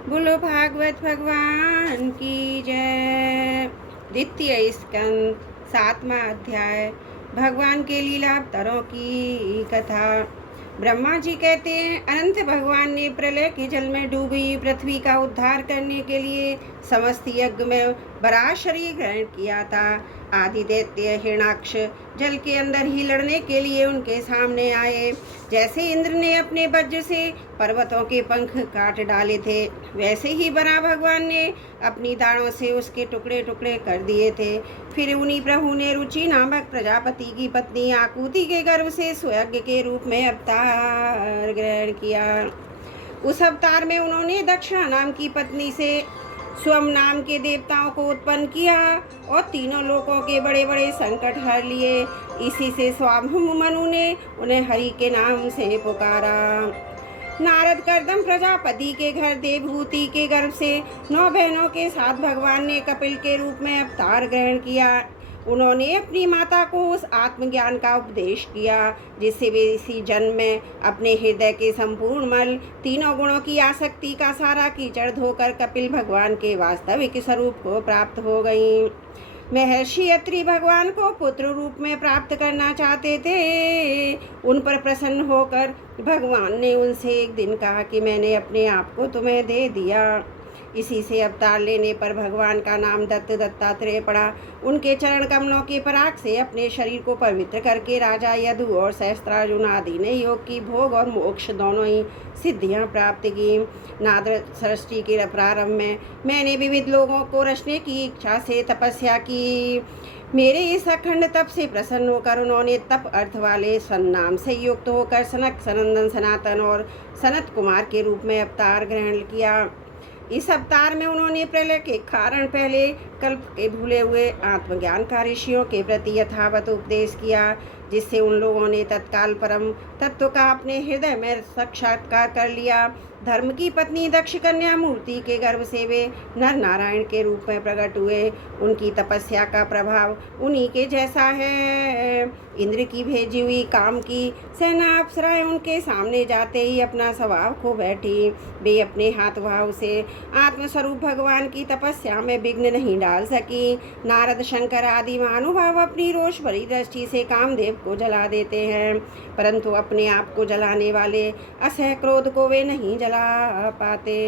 बोलो भागवत भगवान की जय। द्वितीय स्कंद, 7वां अध्याय। भगवान के लीला अवतारों की कथा। ब्रह्मा जी कहते हैं, अनंत भगवान ने प्रलय के जल में डूबी पृथ्वी का उद्धार करने के लिए समस्त यज्ञ में बड़ा शरीर ग्रहण किया था। आदि दैत्य हिरणाक्ष जल के अंदर ही लड़ने के लिए उनके सामने आए। जैसे इंद्र ने अपने वज्र से पर्वतों के पंख काट डाले थे, वैसे ही बरा भगवान ने अपनी दाढ़ों से उसके टुकड़े टुकड़े कर दिए थे। फिर उन्हीं प्रभु ने रुचि नामक प्रजापति की पत्नी आकुति के गर्भ से स्वयं के रूप में अवतार ग्रहण किया। उस अवतार में उन्होंने दक्षिणा नाम की पत्नी से स्वम नाम के देवताओं को उत्पन्न किया और तीनों लोकों के बड़े बड़े संकट हर लिए। इसी से स्वाभुम मनु ने उन्हें हरि के नाम से पुकारा। नारद कर्दम प्रजापति के घर देवहूति के गर्भ से 9 बहनों के साथ भगवान ने कपिल के रूप में अवतार ग्रहण किया। उन्होंने अपनी माता को उस आत्मज्ञान का उपदेश किया जिससे वे इसी जन्म में अपने हृदय के संपूर्ण मल, तीनों गुणों की आसक्ति का सारा कीचड़ धोकर कपिल भगवान के वास्तविक स्वरूप को प्राप्त हो गईं। महर्षि अत्रि भगवान को पुत्र रूप में प्राप्त करना चाहते थे। उन पर प्रसन्न होकर भगवान ने उनसे एक दिन कहा कि मैंने अपने आप को तुम्हें दे दिया। इसी से अवतार लेने पर भगवान का नाम दत्तात्रेय पड़ा। उनके चरण कमलों के पराग से अपने शरीर को पवित्र करके राजा यदु और सहस्त्रार्जुन आदि ने योग की भोग और मोक्ष दोनों ही सिद्धियां प्राप्त की। नारद सृष्टि के प्रारंभ में मैंने विविध लोगों को रचने की इच्छा से तपस्या की। मेरे इस अखंड तप से प्रसन्न होकर उन्होंने तप अर्थ वाले सन नाम से युक्त होकर सनक, सनंदन, सनातन और सनत कुमार के रूप में अवतार ग्रहण किया। इस अवतार में उन्होंने प्रलय के कारण पहले कल्प के भूले हुए आत्मज्ञान का ऋषियों के प्रति यथावत उपदेश किया, जिससे उन लोगों ने तत्काल परम तत्व का अपने हृदय में साक्षात्कार कर लिया। धर्म की पत्नी दक्ष कन्या मूर्ति के गर्भ से वे नर नारायण के रूप में प्रकट हुए। उनकी तपस्या का प्रभाव उन्हीं के जैसा है। इंद्र की भेजी हुई काम की सेना अप्सराएं उनके सामने जाते ही अपना स्वभाव खो बैठी। वे अपने हाथ भाव से आत्मस्वरूप भगवान की तपस्या में विघ्न नहीं डाल सकी। नारद, शंकर आदि महानुभाव अपनी रोष भरी दृष्टि से कामदेव को जला देते हैं, परंतु अपने आप को जलाने वाले असह क्रोध को वे नहीं जला पाते।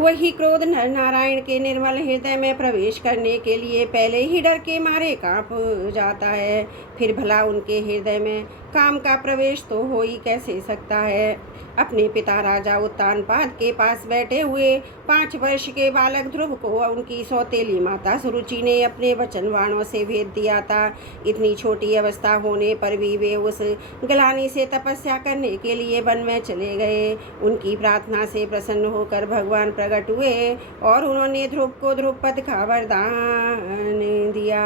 वही क्रोध नर नारायण के निर्मल हृदय में प्रवेश करने के लिए पहले ही डर के मारे कांप जाता है, फिर भला उनके हृदय में काम का प्रवेश तो हो ही कैसे सकता है। अपने पिता राजा उत्तानपाद के पास बैठे हुए 5 वर्ष के बालक ध्रुव को उनकी सौतेली माता सुरुचि ने अपने वचन वाणों से भेद दिया था। इतनी छोटी अवस्था होने पर भी वे उस ग्लानि से तपस्या करने के लिए वन में चले गए। उनकी प्रार्थना से प्रसन्न होकर भगवान प्रकट हुए और उन्होंने ध्रुव को ध्रुव पद का वरदान दिया।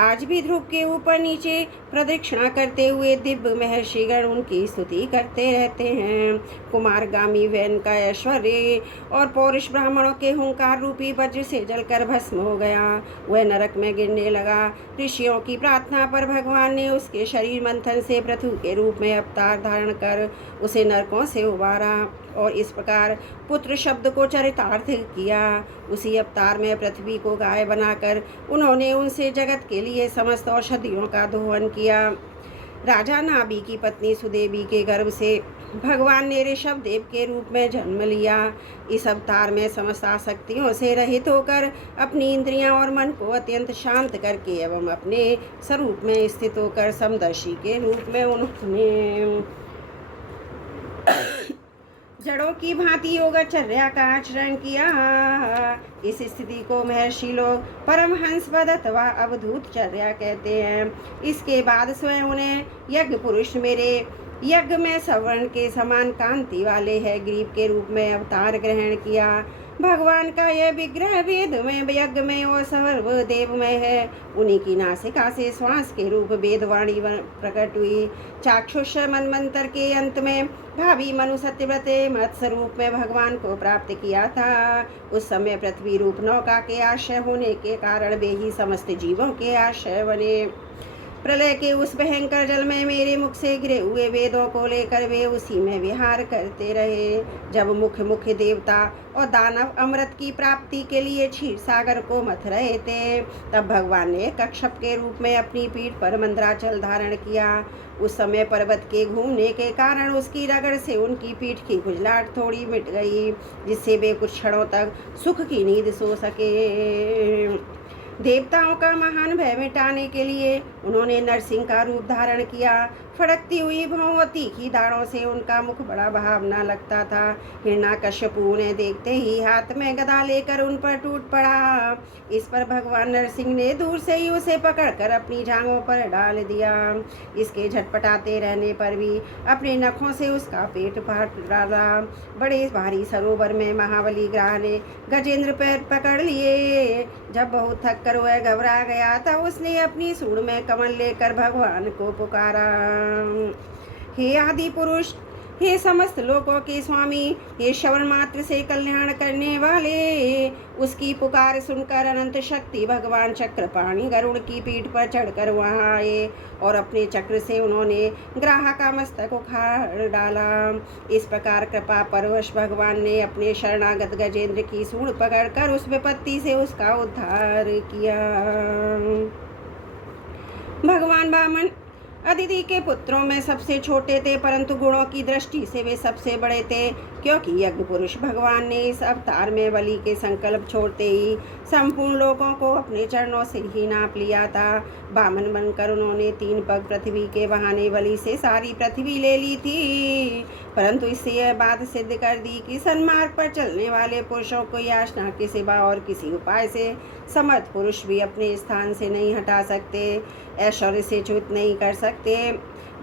आज भी ध्रुव के ऊपर नीचे प्रदक्षिणा करते हुए दिव्य महर्षिगण उनकी स्तुति करते रहते हैं। कुमारगामी वैन का ऐश्वर्य और पौरुष ब्राह्मणों के हुंकार रूपी वज्र से जलकर भस्म हो गया। वह नरक में गिरने लगा। ऋषियों की प्रार्थना पर भगवान ने उसके शरीर मंथन से पृथु के रूप में अवतार धारण कर उसे नरकों से उबारा और इस प्रकार पुत्र शब्द को चरितार्थ किया। उसी अवतार में पृथ्वी को गाय बनाकर उन्होंने उनसे जगत के लिए समस्त औषधियों का दोहन किया। राजा नाभि की पत्नी सुदेवी के गर्भ से भगवान ने ऋषभ देव के रूप में जन्म लिया। इस अवतार में समस्त आसक्तियों से रहित होकर अपनी इंद्रियां और मन को अत्यंत शांत करके एवं अपने स्वरूप में स्थित होकर समदर्शी के रूप में उन्होंने जड़ों की भांति योगचर्या का आचरण किया। इस स्थिति को महर्षि लोग परमहंस पद अथवा अवधूत चर्या कहते हैं। इसके बाद स्वयं उन्हें यज्ञ पुरुष मेरे यज्ञ में सवर्ण के समान कांति वाले है ग्रीव के रूप में अवतार ग्रहण किया। भगवान का यह विग्रह वेद में, यज्ञ में और सर्वदेव में है। उन्हीं की नासिका से श्वास के रूप वेदवाणी प्रकट हुई। चाक्षुष मनमंत्र के अंत में भावी मनु सत्यव्रते मत्स्य रूप में भगवान को प्राप्त किया था। उस समय पृथ्वी रूप नौका के आश्रय होने के कारण वे ही समस्त जीवों के आश्रय बने। प्रलय के उस भयंकर जल में मेरे मुख से गिरे हुए वेदों को लेकर वे उसी में विहार करते रहे। जब मुख्य मुख्य देवता और दानव अमृत की प्राप्ति के लिए क्षीर सागर को मथ रहे थे, तब भगवान ने कच्छप के रूप में अपनी पीठ पर मंदराचल धारण किया। उस समय पर्वत के घूमने के कारण उसकी रगड़ से उनकी पीठ की खुजलाहट थोड़ी मिट गई, जिससे वे कुछ क्षणों तक सुख की नींद सो सके। देवताओं का महान भय मिटाने के लिए उन्होंने नरसिंह का रूप धारण किया। फड़कती हुई भौं और तीखी दाढ़ों से उनका मुख बड़ा भावना लगता था। हिरण्याकश्यप उन्हें देखते ही हाथ में गदा लेकर उन पर टूट पड़ा। इस पर भगवान नरसिंह ने दूर से ही उसे पकड़कर अपनी जांघों पर डाल दिया। इसके झटपटाते रहने पर भी अपने नखों से उसका पेट फाड़ डाला। बड़े भारी सरोवर में महाबली ग्रह ने गजेंद्र पैर पकड़ लिए। जब बहुत थक कर वह घबरा गया था, उसने अपनी सूंड में कमल लेकर भगवान को पुकारा। हे आदि पुरुष, हे समस्त लोकों के स्वामी, हे श्रवण मात्र से कल्याण करने वाले। उसकी पुकार सुनकर अनंत शक्ति भगवान चक्रपाणि गरुड़ की पीठ पर चढ़कर वहां आए और अपने चक्र से उन्होंने ग्राह का मस्तक उखाड़ डाला। इस प्रकार कृपा परवश भगवान ने अपने शरणागत गजेंद्र की सूंड पकड़कर उस विपत्ति से उसका उद्धार किया। भगवान वामन अदिति के पुत्रों में सबसे छोटे थे, परंतु गुणों की दृष्टि से वे सबसे बड़े थे, क्योंकि यज्ञ पुरुष भगवान ने इस अवतार में बलि के संकल्प छोड़ते ही संपूर्ण लोगों को अपने चरणों से ही नाप लिया था। वामन बनकर उन्होंने 3 पग पृथ्वी के बहाने बलि से सारी पृथ्वी ले ली थी, परंतु इससे यह बात सिद्ध कर दी कि सन्मार्ग पर चलने वाले पुरुषों को याचना के सिवा और किसी उपाय से समर्थ पुरुष भी अपने स्थान से नहीं हटा सकते, ऐश्वर्य से च्युत नहीं कर सकते।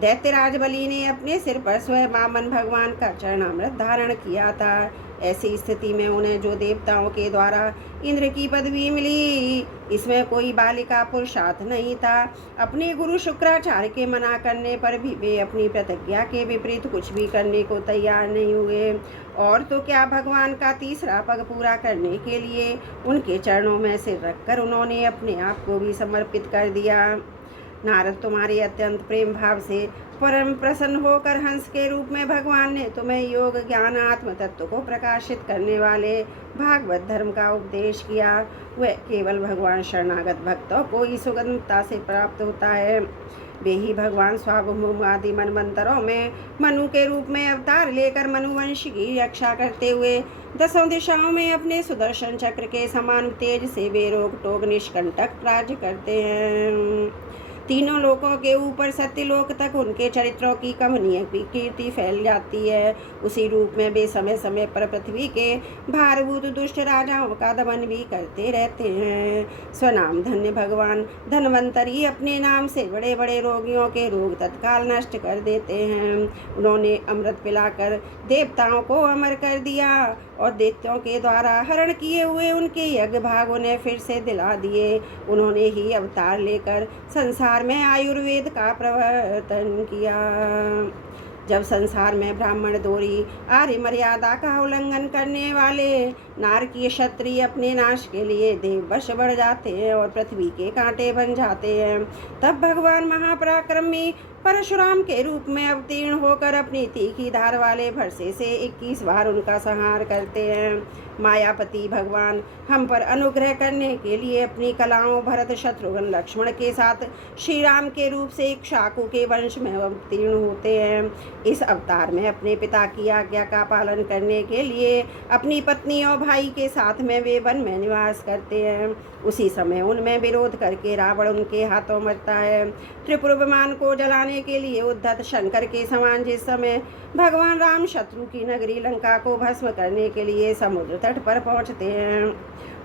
दैत्यराज बलि ने अपने सिर पर स्वयं वामन भगवान का चरणामृत धारण किया था। ऐसी स्थिति में उन्हें जो देवताओं के द्वारा इंद्र की पदवी मिली, इसमें कोई बालिका पुरुषार्थ नहीं था। अपने गुरु शुक्राचार्य के मना करने पर भी वे अपनी प्रतिज्ञा के विपरीत कुछ भी करने को तैयार नहीं हुए, और तो क्या भगवान का तीसरा पग पूरा करने के लिए उनके चरणों में सिर रखकर उन्होंने अपने आप को भी समर्पित कर दिया। नारद, तुम्हारे अत्यंत प्रेम भाव से परम प्रसन्न होकर हंस के रूप में भगवान ने तुम्हें योग ज्ञान आत्म तत्व को प्रकाशित करने वाले भागवत धर्म का उपदेश किया। वह केवल भगवान शरणागत भक्तों को ही सुगमता से प्राप्त होता है। वे ही भगवान स्वाभूम आदि मनवंतरों में मनु के रूप में अवतार लेकर मनुवंश की रक्षा करते हुए 10 दिशाओं में अपने सुदर्शन चक्र के समान तेज से बेरोक टोक निष्कंटक राज्य करते हैं। तीनों लोकों के ऊपर सत्यलोक तक उनके चरित्रों की कमनीय कीर्ति फैल जाती है। उसी रूप में वे समय समय पर पृथ्वी के भारभूत दुष्ट राजाओं का दमन भी करते रहते हैं। स्वनाम धन्य भगवान धन्वंतरी अपने नाम से बड़े बड़े रोगियों के रोग तत्काल नष्ट कर देते हैं। उन्होंने अमृत पिलाकर देवताओं को अमर कर दिया और दैत्यों के द्वारा हरण किए हुए उनके यज्ञ भाग उन्हें फिर से दिला दिए। उन्होंने ही अवतार लेकर संसार में आयुर्वेद का प्रवर्तन किया। जब संसार में ब्राह्मण दोरी आर्य मर्यादा का उल्लंघन करने वाले नारकीय क्षत्रिय अपने नाश के लिए देववश बढ़ जाते हैं और पृथ्वी के कांटे बन जाते हैं, तब भगवान महापराक्रमी परशुराम के रूप में अवतीर्ण होकर अपनी तीखी धार वाले फरसे से 21 बार उनका संहार करते हैं। मायापति भगवान हम पर अनुग्रह करने के लिए अपनी कलाओं भरत शत्रुघ्न लक्ष्मण के साथ श्री राम के रूप से इक्ष्वाकु के वंश में अवतीर्ण होते हैं। इस अवतार में अपने पिता की आज्ञा का पालन करने के लिए अपनी पत्नी और भाई के साथ में वे वन में निवास करते हैं। उसी समय उनमें विरोध करके रावण उनके हाथों मरता है। त्रिपुर विमान को जलाने के लिए उद्धत शंकर के समान जिस समय भगवान राम शत्रु की नगरी लंका को भस्म करने के लिए समुद्र तट पर पहुंचते हैं,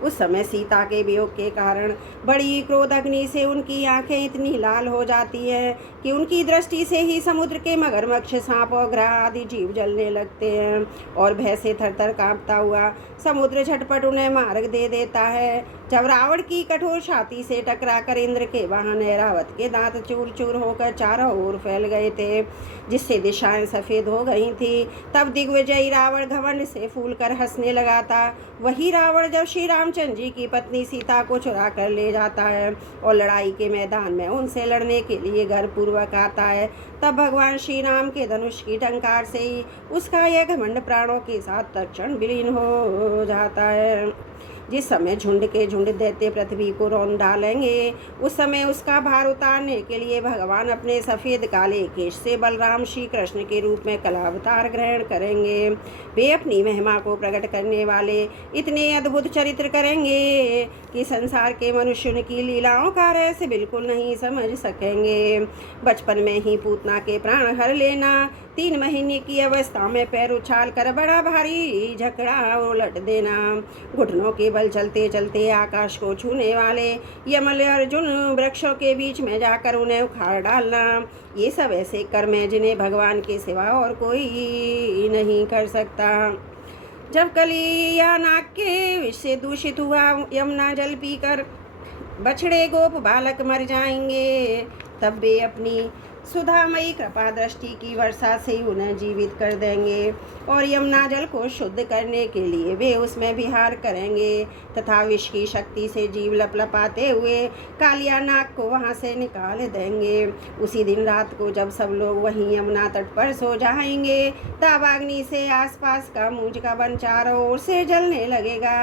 उस समय सीता के वियोग के कारण बड़ी क्रोध अग्नि से उनकी आंखें इतनी लाल हो जाती है कि उनकी दृष्टि से ही समुद्र के मगरमच्छ, सांप और ग्रह आदि जीव जलने लगते हैं और भय से थरथर कांपता हुआ समुद्र झटपट उन्हें मार्ग दे देता है। जब रावण की कठोर छाती से टकराकर इंद्र के वाहन ऐरावत के दांत चूर चूर होकर चारों ओर फैल गए थे, जिससे दिशाएं सफ़ेद हो गई थी। तब दिग्विजयी रावण घमंड से फूलकर हंसने लगा था। वही रावण जब श्री रामचंद्र जी की पत्नी सीता को चुरा कर ले जाता है और लड़ाई के मैदान में उनसे लड़ने के लिए गर्वपूर्वक आता है, तब भगवान श्री राम के धनुष की टंकार से ही उसका यह घमंड प्राणों के साथ तत्क्षण विलीन हो जाता है। जिस समय झुंड के झुंड दैत्य पृथ्वी को रौंद डालेंगे, उस समय उसका भार उतारने के लिए भगवान अपने सफ़ेद काले केश से बलराम श्री कृष्ण के रूप में कलावतार ग्रहण करेंगे। वे अपनी महिमा को प्रकट करने वाले इतने अद्भुत चरित्र करेंगे कि संसार के मनुष्य उनकी लीलाओं का रहस्य बिल्कुल नहीं समझ सकेंगे। बचपन में ही पूतना के प्राण हर लेना, 3 महीने की अवस्था में पैर उछाल कर बड़ा भारी झकड़ा उलट देना, घुटनों के बल चलते चलते आकाश को छूने वाले यमल अर्जुन वृक्षों के बीच में जाकर उन्हें उखाड़ डालना, ये सब ऐसे कर्म हैं जिन्हें भगवान के सिवा और कोई नहीं कर सकता। जब कली या नाग के विष से दूषित हुआ यमुना जल पीकर बछड़े गोप बालक मर जाएंगे, तब वे अपनी सुधामयी कृपा दृष्टि की वर्षा से उन्हें जीवित कर देंगे और यमुना जल को शुद्ध करने के लिए वे उसमें विहार करेंगे तथा विष की शक्ति से जीव लपलपाते हुए कालिया नाग को वहां से निकाल देंगे। उसी दिन रात को जब सब लोग वहीं यमुना तट पर सो जाएंगे, तब अग्नि से आसपास का मूंज का वन चारों ओर से जलने लगेगा।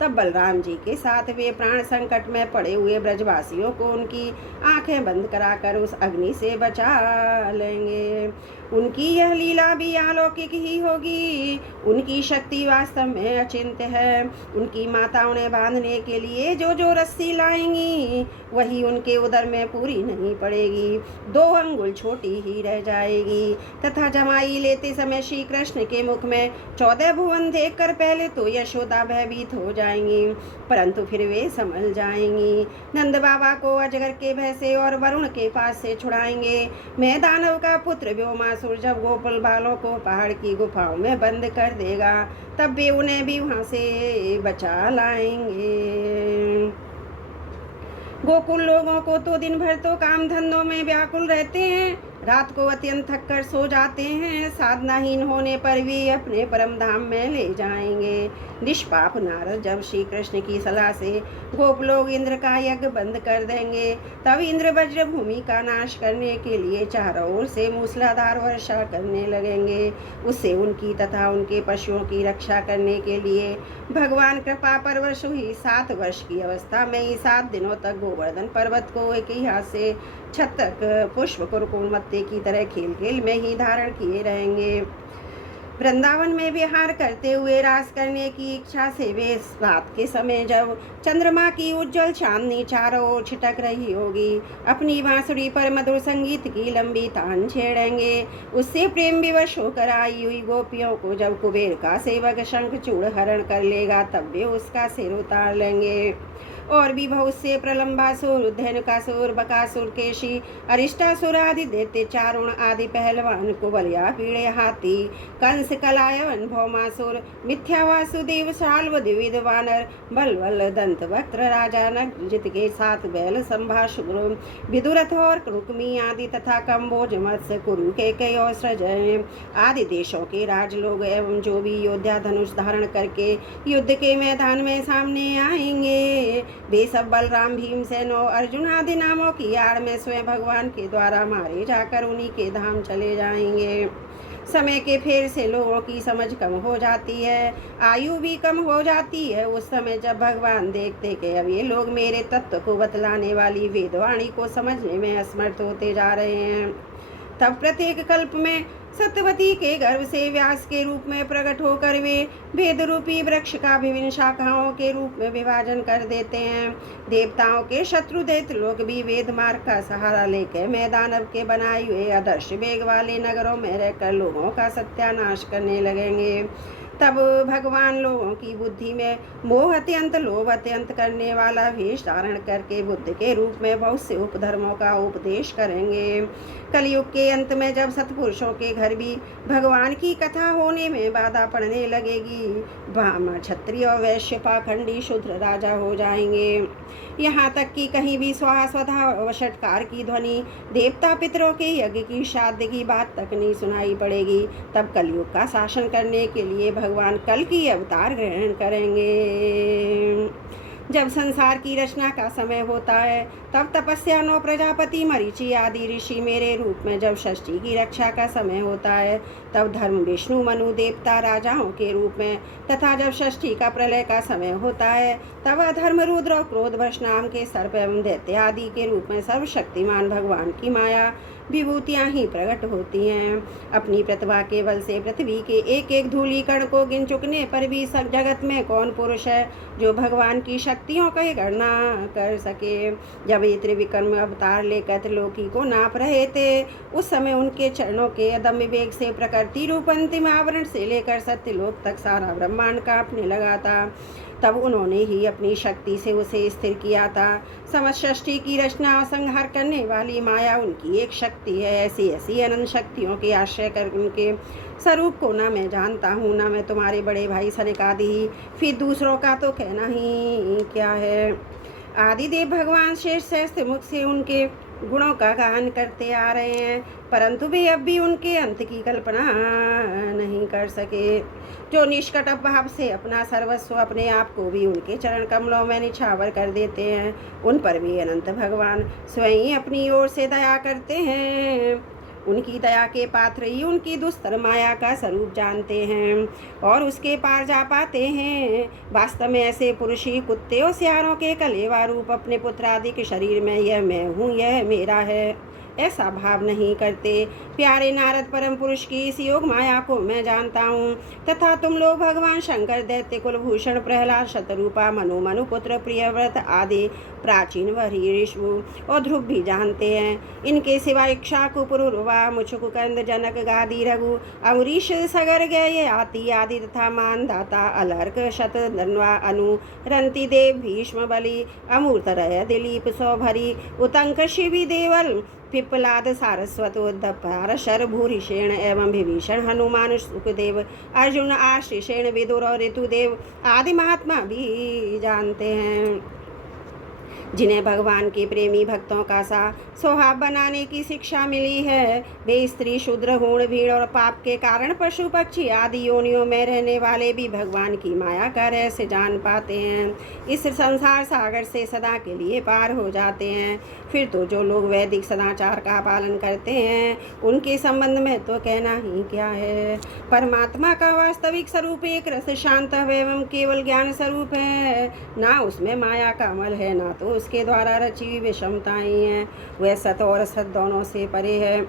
तब बलराम जी के साथ वे प्राण संकट में पड़े हुए ब्रजवासियों को उनकी आंखें बंद कराकर उस अग्नि से बचा लेंगे। उनकी यह लीला भी अलौकिक ही होगी। उनकी शक्ति वास्तव में अचिंत्य है। उनकी माता उन्हें बांधने के लिए जो रस्सी लाएंगी वही उनके उदर में पूरी नहीं पड़ेगी, 2 अंगुल छोटी ही रह जाएगी तथा जमाई लेते समय श्री कृष्ण के मुख में 14 भुवन देखकर पहले तो यशोदा भयभीत हो जाएंगी, परंतु फिर वे संभल जाएंगी। नंद बाबा को अजगर के भय से और वरुण के पास से छुड़ाएंगे। मैं दानव का पुत्र व्योमासुर जब गोकुल बालों को पहाड़ की गुफाओं में बंद कर देगा, तब वे उन्हें भी वहां से बचा लाएंगे। गोकुल लोगों को तो दिन भर तो काम धंधों में व्याकुल रहते हैं, रात को अत्यंत थक कर सो जाते हैं। साधनाहीन होने पर भी अपने परम धाम में ले जाएंगे। निष्पाप नारद जब श्री कृष्ण की सलाह से गोप लोग इंद्र का यज्ञ बंद कर देंगे, तब इंद्र वज्र भूमि का नाश करने के लिए चारों ओर से मूसलाधार वर्षा करने लगेंगे। उससे उनकी तथा उनके पशुओं की रक्षा करने के लिए भगवान कृपा परवश हुई 7 वर्ष की अवस्था में ही 7 दिनों तक गोवर्धन पर्वत को एक ही हाथ से छतक पुष्प कुरकुमत्ते की तरह खेल खेल में ही धारण किए रहेंगे। वृंदावन में विहार करते हुए रास करने की इच्छा से वे रात के समय जब चंद्रमा की उज्जवल चांदनी चारों ओर छिटक रही होगी, अपनी बांसुरी पर मधुर संगीत की लंबी तान छेड़ेंगे। उससे प्रेम विवश होकर आई हुई गोपियों को जब कुबेर का सेवक शंखचूड़ हरण कर लेगा, तब वे उसका सिर उतार लेंगे। और भी बहुत से प्रलंबासुर, उद्धैनकासुर, बकासुर, केशी, अरिष्टासुर आदि दैत्य, चारुण आदि पहलवान, कुबलिया, पीड़े हाथी, कंस, कलायवन, भौमासुर, मिथ्या वासुदेव, शाल्व, द्विविध वानर, बलवल, दंत वक्त्र, राजा नगजित के 7 बैल, संभाषुर, विदुरथ और रुक्मी आदि तथा कंबोज, मत्स्य, कुरु, केकय और सृजय आदि देशों के राजलोग एवं जो भी योद्धा धनुष धारण करके युद्ध के मैदान में सामने आएंगे, वे सब बलराम, भीमसेन और अर्जुन आदि नामों की आड़ में स्वयं भगवान के द्वारा मारे जाकर उन्हीं के धाम चले जाएंगे। समय के फेर से लोगों की समझ कम हो जाती है, आयु भी कम हो जाती है। उस समय जब भगवान देखते कि अब ये लोग मेरे तत्व को बतलाने वाली वेदवाणी को समझने में असमर्थ होते जा रहे हैं, तब प्रत्येक कल्प में सत्यवती के गर्भ से व्यास के रूप में प्रकट होकर वे वेद रूपी वृक्ष का विभिन्न शाखाओं के रूप में विभाजन कर देते हैं। देवताओं के शत्रु दैत्य लोग भी वेद मार्ग का सहारा लेकर मैदानव के बनाए हुए आदर्श वेग वाले नगरों में रहकर लोगों का सत्यानाश करने लगेंगे। तब भगवान लोगों की बुद्धि में मोह अत्यंत लोभ अत्यंत करने वाला वेश धारण करके बुद्ध के रूप में बहुत से उपधर्मों का उपदेश करेंगे। कलयुग के अंत में जब सत्पुरुषों के घर भी भगवान की कथा होने में बाधा पड़ने लगेगी, ब्राह्मण क्षत्रिय और वैश्य पाखंडी शूद्र राजा हो जाएंगे। यहाँ तक कि कहीं भी स्वाहा स्वधा व षटकार की ध्वनि, देवता पितरों के यज्ञ की श्राद्ध की बात तक नहीं सुनाई पड़ेगी। तब कलयुग का शासन करने के लिए भगवान कल की अवतार ग्रहण करेंगे। जब संसार की रचना का समय होता है, तब तपस्या नौ प्रजापति मरीचि आदि ऋषि मेरे रूप में, जब षष्ठी की रक्षा का समय होता है, तब धर्म विष्णु मनु देवता राजाओं के रूप में, तथा जब षष्ठी का प्रलय का समय होता है, तब अधर्म रुद्र और क्रोध वश नाम के सर्प एवं दैत्य आदि के रूप में सर्वशक्तिमान भगवान की माया विभूतियाँ ही प्रकट होती हैं। अपनी प्रतिभा के बल से पृथ्वी के एक एक धूलि कण को गिन चुकने पर भी सब जगत में कौन पुरुष है जो भगवान की शक्तियों की गणना कर सके। जब ये त्रिविक्रम अवतार लेकर त्रिलोकी को नाप रहे थे, उस समय उनके चरणों के अदम्य वेग से प्रकृति रूप अंतिम आवरण से लेकर सत्यलोक तक सारा ब्रह्मांड कांपने लगा था। तब उन्होंने ही अपनी शक्ति से उसे स्थिर किया था। समस्त सृष्टि की रचना और संहार करने वाली माया उनकी एक शक्ति है। ऐसी ऐसी अनंत शक्तियों के आश्रय कर उनके स्वरूप को ना मैं जानता हूँ, ना मैं तुम्हारे बड़े भाई सनकादि ही, फिर दूसरों का तो कहना ही क्या है। आदिदेव भगवान शेष सहस्त्र मुख से उनके गुणों का गान करते आ रहे हैं, परंतु वे अब भी उनके अंत की कल्पना नहीं कर सके। जो निष्कट भाव से अपना सर्वस्व, अपने आप को भी उनके चरण कमलों में निछावर कर देते हैं, उन पर भी अनंत भगवान स्वयं अपनी ओर से दया करते हैं। उनकी दया के पात्र ही उनकी दुस्तर माया का स्वरूप जानते हैं और उसके पार जा पाते हैं। वास्तव में ऐसे पुरुष ही कुत्ते और सियारों के कलेवा रूप अपने पुत्र आदि के शरीर में यह मैं हूँ, यह मेरा है, ऐसा भाव नहीं करते। प्यारे नारद, परम पुरुष की इस योग माया को मैं जानता हूँ, तथा तुम लोग भगवान शंकर, दैत्य कुलभूषण प्रहलाद, शतरूपा, मनु पुत्र प्रियव्रत आदि प्राचीन वरीषु और ध्रुव भी जानते हैं। इनके सिवा इक्ष्वाकु, पुरुरवा, मुचुकुंद, जनक, गादी, रघु, अमरीश, सगर, गय, आति आदि तथा मानदाता, अलर्क, शतधन्वा, अनु, रंति देव, भीष्म, बलि, अमूर्तरय, दिलीप, सौभरी, उतंक, शिवी, देवल, पिप्पलाद, सारस्वत, उद्धव, शर, भूरिषेण एवं विभीषण, हनुमान, सुखदेव, अर्जुन, आश्रिषेण, विदुर और ऋतुदेव आदि महात्मा भी जानते हैं। जिन्हें भगवान के प्रेमी भक्तों का सा स्वभाव बनाने की शिक्षा मिली है, वे स्त्री, शूद्र, हूण, भीड़ और पाप के कारण पशु पक्षी आदि योनियों में रहने वाले भी भगवान की माया का रहस्य जान पाते हैं। इस संसार सागर से सदा के लिए पार हो जाते हैं। फिर तो जो लोग वैदिक सदाचार का पालन करते हैं, उनके संबंध में तो कहना ही क्या है। परमात्मा का वास्तविक स्वरूप एक रस शांत एवं केवल ज्ञान स्वरूप है। ना उसमें माया का अमल है, ना तो उसके द्वारा रची हुई विषमताएं हैं। वह सत और असत दोनों से परे है।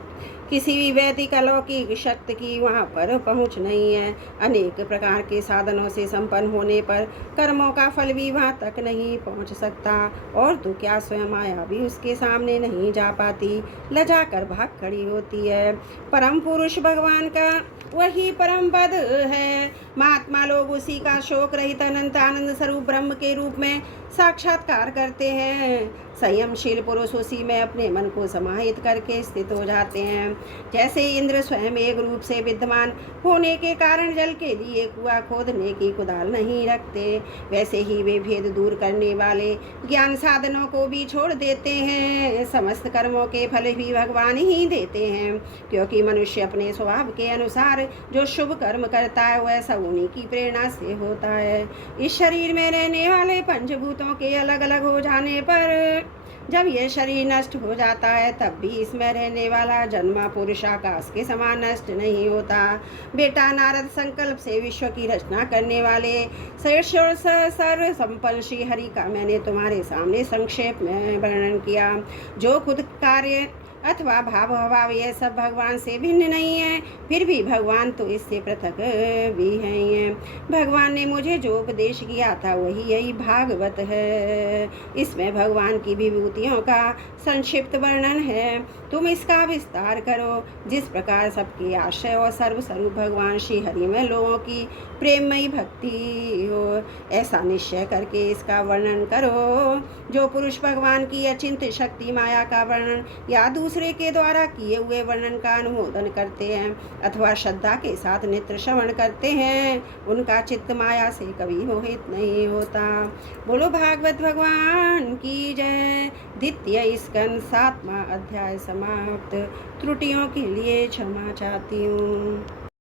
किसी भी वैदिक अलौकिक शक्ति की वहाँ पर पहुँच नहीं है। अनेक प्रकार के साधनों से संपन्न होने पर कर्मों का फल भी वहाँ तक नहीं पहुँच सकता, और तो क्या स्वयं माया भी उसके सामने नहीं जा पाती, लजा कर भाग खड़ी होती है। परम पुरुष भगवान का वही परम पद है। महात्मा लोग उसी का शोक रहित अनंत आनंद स्वरूप ब्रह्म के रूप में साक्षात्कार करते हैं। संयमशील पुरुष उसी में अपने मन को समाहित करके स्थित हो जाते हैं। जैसे इंद्र स्वयं एक रूप से विद्यमान होने के कारण जल के लिए कुआं खोदने की कुदाल नहीं रखते, वैसे ही वे भेद दूर करने वाले ज्ञान साधनों को भी छोड़ देते हैं। समस्त कर्मों के फल भी भगवान ही देते हैं, क्योंकि मनुष्य अपने स्वभाव के अनुसार जो शुभ कर्म करता है वह सब उन्हीं की प्रेरणा से होता है। इस शरीर में रहने वाले पंचभूतों के अलग अलग हो जाने पर जब यह शरीर नष्ट हो जाता है, तब भी इसमें रहने वाला जन्मा पुरुष आकाश के समान नष्ट नहीं होता। बेटा नारद, संकल्प से विश्व की रचना करने वाले सर्व संपन्न श्री हरि का मैंने तुम्हारे सामने संक्षेप में वर्णन किया। जो खुद कार्य अथवा भाव अभाव यह सब भगवान से भिन्न नहीं है, फिर भी भगवान तो इससे पृथक भी हैं। भगवान ने मुझे जो उपदेश किया था वही यही भागवत है। इसमें भगवान की विभूतियों का संक्षिप्त वर्णन है। तुम इसका विस्तार करो। जिस प्रकार सबके आश्रय और सर्वस्वरूप भगवान श्री हरि में लोगों की प्रेममयी भक्ति हो, ऐसा निश्चय करके इसका वर्णन करो। जो पुरुष भगवान की अचिंत्य शक्ति माया का वर्णन या दूसरे के द्वारा किए हुए वर्णन का अनुमोदन करते हैं अथवा श्रद्धा के साथ नित्य श्रवण करते हैं, उनका चित्त माया से कभी मोहित नहीं होता। बोलो भागवत भगवान की जय। द्वितीय स्कंद 7वां अध्याय समाप्त। त्रुटियों के लिए क्षमा चाहती हूँ।